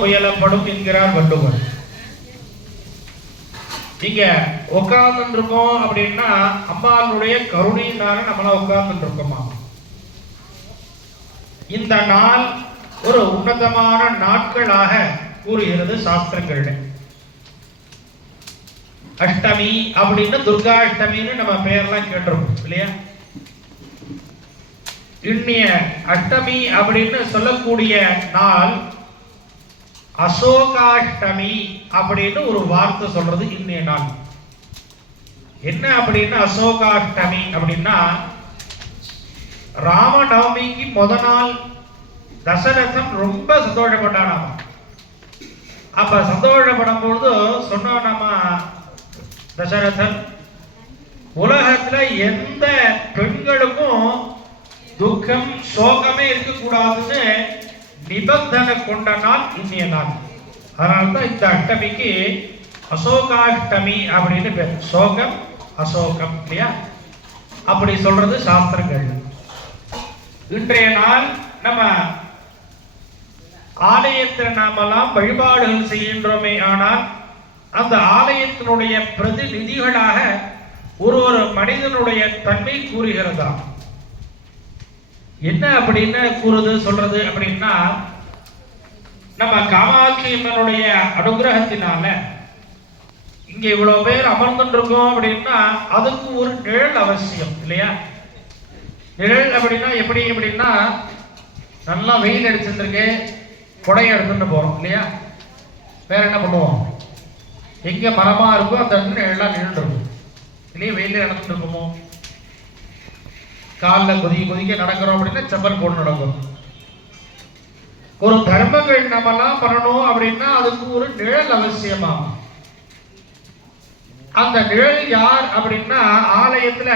முயலப்படும் என்கிறார் வள்ளுவர். இங்க உட்கார்ந்து இருக்கோம் அப்படின்னா அம்பாளுடைய கருணையினால நம்மள உட்கார்ந்து இருக்கோமா. இந்த நாள் ஒரு உன்னதமான நாட்களாக கூறுகிறது சாஸ்திரங்கள். அஷ்டமி அப்படின்னு துர்கா அஷ்டமின்னு நம்ம பெயர்லாம் கேட்டிருக்கோம் இல்லையா. இன்னைய அஷ்டமி அப்படின்னு சொல்லக்கூடிய நாள் அசோகாஷ்டமி அப்படின்னு ஒரு வார்த்தை சொல்றது. இன்னைய நாள் என்ன அப்படின்னா அசோகாஷ்டமி அப்படின்னா ராமநவமிக்கு முத நாள் தசரதன் ரொம்ப சந்தோஷப்பட்டானாம். அப்ப சந்தோஷப்படும் பொழுது சொன்ன நம்ம தசரதன் உலகத்துல எந்த பெண்களுக்கும் துக்கம் சோகமே இருக்கக்கூடாதுன்னு நிபந்தனை கொண்ட நாள் இன்னைய நாள். அதனால்தான் இந்த அஷ்டமிக்கு அசோகாஷ்டமி அப்படின்னு பேர். சோகம் அசோகம் இல்லையா, அப்படி சொல்றது சாஸ்திரங்கள். இன்றைய நாள் நம்ம ஆலயத்தில் நாமெல்லாம் வழிபாடுகள் செய்கின்றோமே, ஆனால் அந்த ஆலயத்தினுடைய பிரதிநிதிகளாக ஒரு மனிதனுடைய தன்மை கூறுகிறதா. என்ன அப்படின்னு கூறுது சொல்றது அப்படின்னா நம்ம காமாட்சி அம்மனுடைய அனுகிரகத்தினால இங்க இவ்வளவு பேர் அமர்ந்துருக்கோம் அப்படின்னா அதுக்கு ஒரு நிழல் அவசியம் இல்லையா. நிழல் அப்படின்னா எப்படி அப்படின்னா நல்லா வெயில் அடிச்சிருக்கு, கொடையை எடுத்துட்டு போறோம் இல்லையா. வேற என்ன பண்ணுவோம், எங்க மரமா இருக்கோ அந்த இடத்துல எல்லாம் நின்று இருக்கும் இல்லையா. வெயில நடந்துட்டு இருக்குமோ, காலில் கொதிக்க நடக்கிறோம் அப்படின்னா செப்பல் போட்டு நடக்கிறோம். ஒரு தர்மங்கள் நம்மெல்லாம் பண்ணணும் அப்படின்னா அதுக்கு ஒரு நிழல் அவசியமாகும். அந்த நிழல் யார் அப்படின்னா ஆலயத்துல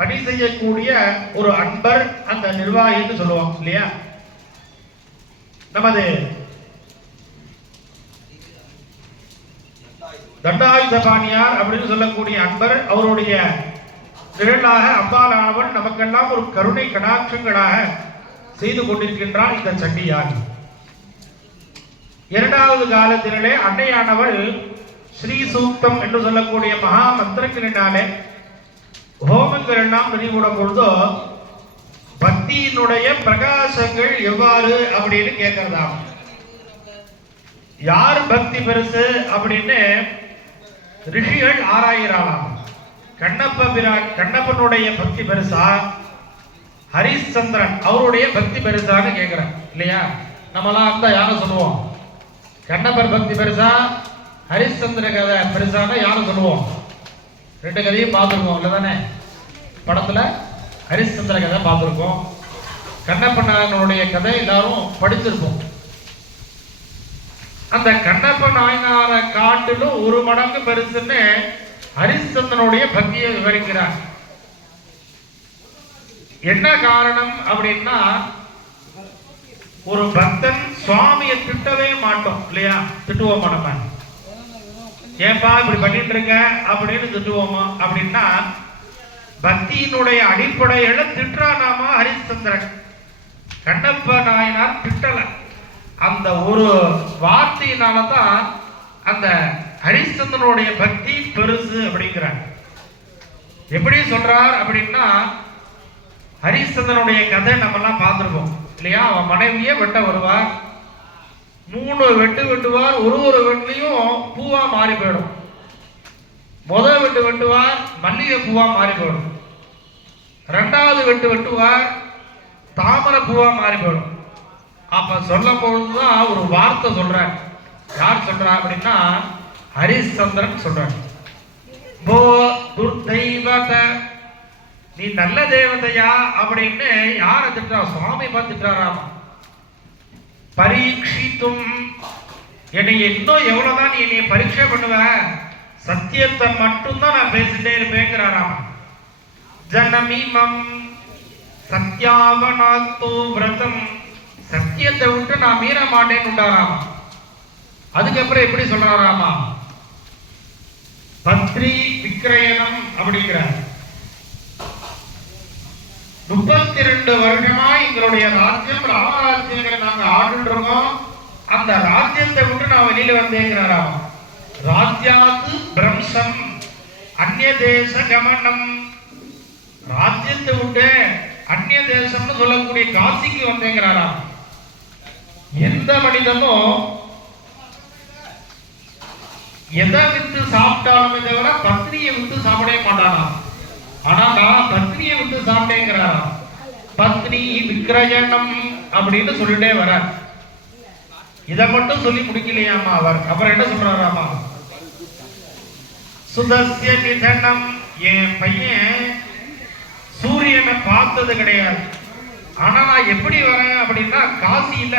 பணி செய்யக்கூடிய ஒரு அன்பர், அந்த நிர்வாகின்னு சொல்லுவோம் இல்லையா. நமது தண்டாயுதபாணியார் அப்படின்னு சொல்லக்கூடிய அன்பர், அவருடைய நிழலாக அம்பாளானவன் நமக்கெல்லாம் ஒரு கருணை கடாட்சங்களாக செய்து கொண்டிருக்கின்றான் இந்த சண்டியார். இரண்டாவது காலத்திலே அன்னையானவள் ஸ்ரீ சூக்தம் என்று சொல்லக்கூடிய மகா மந்திரங்களினாலே ஹோமங்கள் எல்லாம் நினைவுடும் பொழுதோ பக்தியினுடைய பிரகாசங்கள் எவ்வாறு அப்படின்னு கேட்கிறதாம். யார் பக்தி பெருசு அப்படின்னு ரிஷிகள் ஆராயிறாளாம். கண்ணப்பனுடைய பக்தி பெருசா, ஹரிச்சந்திரன் அவருடைய பக்தி பெருசான்னு கேட்கிறேன் இல்லையா. நம்மளாம் அந்த யாரும் சொல்லுவோம் கண்ணப்பர் பக்தி பெருசா, ஹரிச்சந்திர கதை பெருசான யாரும் சொல்லுவோம். ரெண்டு கதையும் பார்த்துருக்கோம் இல்லதானே. படத்துல ஹரிச்சந்திர கதை பார்த்துருக்கோம், கண்ணப்பனுடைய கதை எல்லாரும் படிச்சிருப்போம். அந்த கண்ணப்ப நாயனார காட்டிலும் ஒரு மடங்கு பெருசுன்னு ஹரிச்சந்திரனுடைய பக்தியை விவரிக்கிறார். என்ன காரணம் அப்படின்னா ஒரு பக்தன் சுவாமியை திட்டவே மாட்டோம் இல்லையா. திட்டுவோமா நம்ம, ஏன்பா இப்படி பண்ணிட்டு இருக்க அப்படின்னு திட்டுவோமா அப்படின்னா பக்தியினுடைய அடிப்படையில திட்டுறானாமா ஹரிச்சந்திரன். கண்ணப்ப நாயனார் திட்டல. அந்த ஒரு வார்த்தையினாலதான் அந்த ஹரிச்சந்திரனுடைய பக்தி பெருசு அப்படிங்கிறார். எப்படி சொல்றார் அப்படின்னா ஹரிச்சந்திரனுடைய கதை நம்ம எல்லாம் பார்த்திருக்கோம் இல்லையா. அவன் மனைவியே வெட்ட வருவார், 3 வெட்டு வெட்டுவார், ஒரு வெட்டிலையும் பூவா மாறி போயிடும். முதல் வெட்டு வெட்டுவார், மல்லிகை பூவா மாறி போயிடும். 2வது வெட்டு வெட்டுவார், தாமரை பூவா மாறி போயிடும். அப்ப சொல்லும் பொழுதுதான் ஒரு வார்த்தை சொல்ற. யார் சொல்றா அப்படின்னா ஹரிச்சந்திரன் சொல்றார். போ துர்தெய்வத, நீ நல்ல தேவதையா அப்படின்னு யார திட்டுறா, சுவாமி பார்த்து திட்டுறாராமா. பரீட்சித்தும், என்னை இன்னும் எவ்வளவுதான் நீ என்னை பரீட்சை பண்ணுவ, சத்தியத்தை மட்டும்தான் நான் பேசிட்டே இருப்பேங்கிறாராமா. ஜனமீமம் சத்யாவனாத்தோ விரதம், சத்தியத்தை விட்டு நான் மீற மாட்டேன்னு உண்டாராமா. அதுக்கப்புறம் எப்படி சொல்றாராமா, பத்ரி விக்கிரயணம் அப்படிங்கிறார். 32 வருடமா எங்களுடைய ராஜ்யம் ராமராஜ்யங்களை நாங்க ஆண்டுட்டு இருக்கோம். அந்த ராஜ்யத்தை விட்டு நான் வெளியில வந்தேங்கிறாராம். ராஜ்யாது பிரம்சம் அந்நிய தேச கமனம். ராஜ்யத்தை விட்டு அந்நிய தேசம்னு சொல்லக்கூடிய காசிக்கு வந்தேங்கிறாராம். எந்த மனிதனும் எதை விட்டு சாப்பிட்டாலுமே தவிர பத்னியை விட்டு சாப்பிடவே மாட்டானாம். ஆனா நான் பத்னியை விட்டு சாப்பிட்டேங்கிறாராம். பத்னி விக்கிரயணம் அப்படின்னு சொல்லிட்டே வர. இதை மட்டும் சொல்லி முடிக்கலையாமா அவர். அப்புறம் என்ன சொல்றாராமா? சுதஸ்ய நிதனம். என் பையன் சூரியனை பார்த்தது கிடையாது. ஆனா நான் எப்படி வரேன் அப்படின்னா, காசியில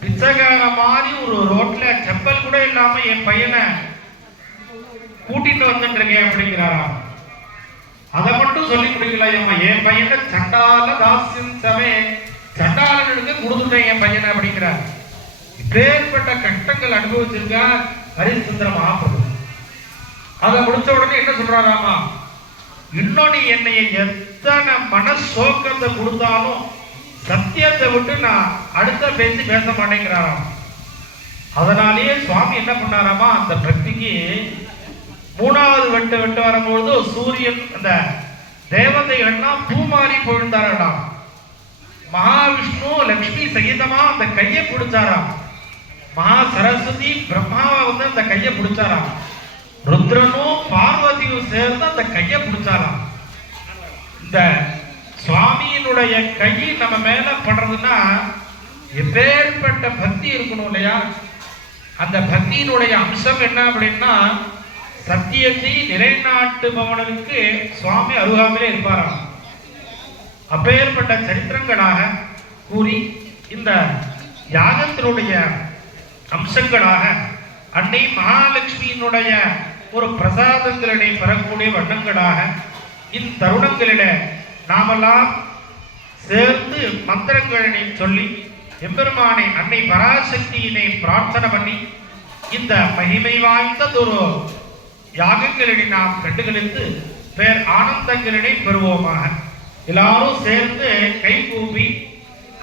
பிச்சைக்கார மாதிரி ஒரு ரோட்ல செப்பல் கூட இல்லாம என் பையனை கூட்டிட்டு வந்துட்டு இருக்கேன் அப்படிங்கிறாராம். அதை மட்டும் சொல்லி முடிக்கலையாமா. என் பையனை சண்டால தாசின் சமே சண்டாளனுக்கு கொடுத்துட்டேன் என் பையனை அப்படிங்கிறார். இப்பேற்பட்ட கஷ்டங்கள் அனுபவிச்சிருக்கார் ஹரிச்சந்திர மகாபிரபு. அதை முடிச்ச உடனே என்ன சொல்றாராமா? இன்னொன்னு என்னைய எத்தனை மனசோக்கத்தை கொடுத்தாலும் சத்தியத்தை விட்டு நான் அடுத்த பேசி பேச மாட்டேங்கிறாராம். அதனாலேயே சுவாமி என்ன பண்ணாராமா, அந்த பக்திக்கு மூணாவது வெட்டு வரும்பொழுது சூரியன் அந்த தேவதைகள்லாம் பூமாறி பொழுந்தாராம். மகாவிஷ்ணு லக்ஷ்மி சகிதமா அந்த கையை பிடிச்சாராம். மகா சரஸ்வதி பிரம்மாவை வந்து அந்த கையை பிடிச்சாராம். ருத்ரனும் பார்வதியும் சேர்ந்து அந்த கையை பிடிச்சாராம். இந்த சுவாமியினுடைய கை நம்ம மேல படுறதுன்னா எப்பேற்பட்ட பக்தி இருக்கணும் இல்லையா? அந்த பக்தியினுடைய அம்சம் என்ன அப்படின்னா, சத்தியத்தை நிலைநாட்டுபவனுக்கு சுவாமி அருகாமையிலே இருப்பாராம். அப்பேற்பட்ட சரித்திரங்களாக கூறி இந்த யாகத்தினுடைய அம்சங்களாக அன்னை மகாலட்சுமியினுடைய ஒரு பிரசாதங்களினை பெறக்கூடிய வண்ணங்களாக இந்த தருணங்களில நாமெல்லாம் சேர்ந்து மந்திரங்களினை சொல்லி எம்பெருமானை அன்னை பராசக்தியினை பிரார்த்தனை பண்ணி இந்த மகிமை வாய்ந்ததொரு யாகங்களினை நாம் கண்டுகளித்து பேர் ஆனந்தங்களினை பெறுவோமாக. எல்லாரும் சேர்ந்து கை கூப்பி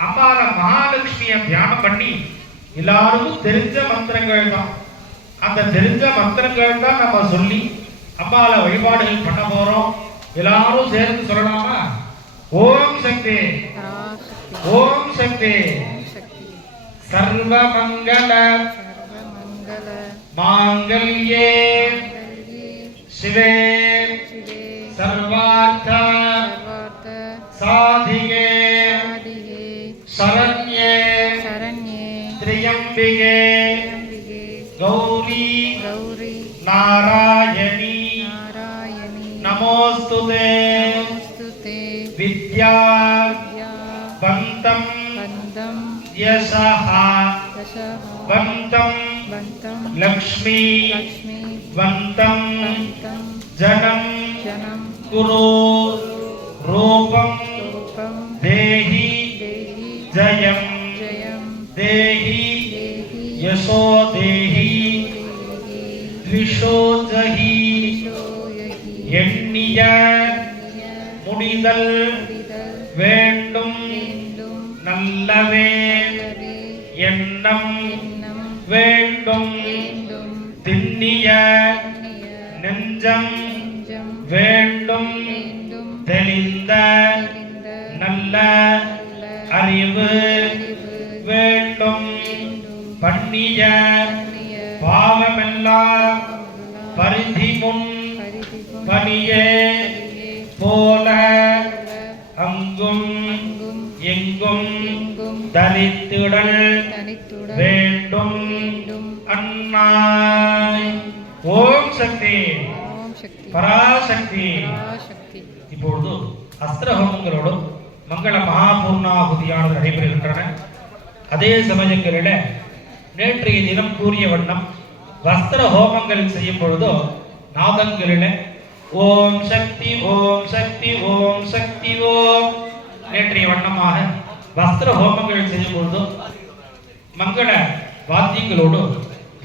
அம்பால மகாலட்சுமியை தியானம் பண்ணி எல்லாருக்கும் தெரிஞ்ச மந்திரங்கள் தான், அந்த தெரிஞ்ச மந்திரங்கள் தான் நம்ம சொல்லி அம்பால வழிபாடுகள் பண்ண போறோம். எல்லாரும் சேர்ந்து சொல்லலாமா? ஓம் சக்தி, ஓம் சக்தி, சர்வ மங்கள மாங்கல்யே சிவே சர்வார்த்த சாதிகே சரண்யே திரியம்பிகே கௌரி நாராயணி நமோஸ்துதே வித்யா வந்தம் யசஹ வந்தம் லக்ஷ்மி வந்தம் ஜனம் குரு ரூபம் தேஹி ஜயம் தேஹி யசோ தேஹி த்விஷோ ஜஹி எண்ணிய முடிதல் வேண்டும் நல்லவே எண்ணம் வேண்டும் திண்ணிய நெஞ்சம் வேண்டும் தெளிந்த நல்ல அறிவு வேண்டும் பண்ணிய பாவமெல்லாம் பரிதி முன் பணியே போல அங்கும் எங்கும் தரித்திடல் வேண்டும் அன்னாய். ஓம் சக்தி பராசக்தி. இப்பொழுது அஸ்திர ஹோமங்களோடும் மங்கள மகாபூர்ணாகுதியானது நடைபெறுகின்றன. அதே சமயங்களில் நேற்றைய தினம் கூறிய வண்ணம் வஸ்திர ஹோமங்கள் செய்யும் பொழுதோ நாதங்களில் ஓம் சக்தி ஓம் சக்தி ஓம் சக்தி ஓம் நேற்றைய வண்ணமாக வஸ்திர ஹோமங்கள் செய்யும் பொழுதோ மங்கள வாத்தியங்களோடு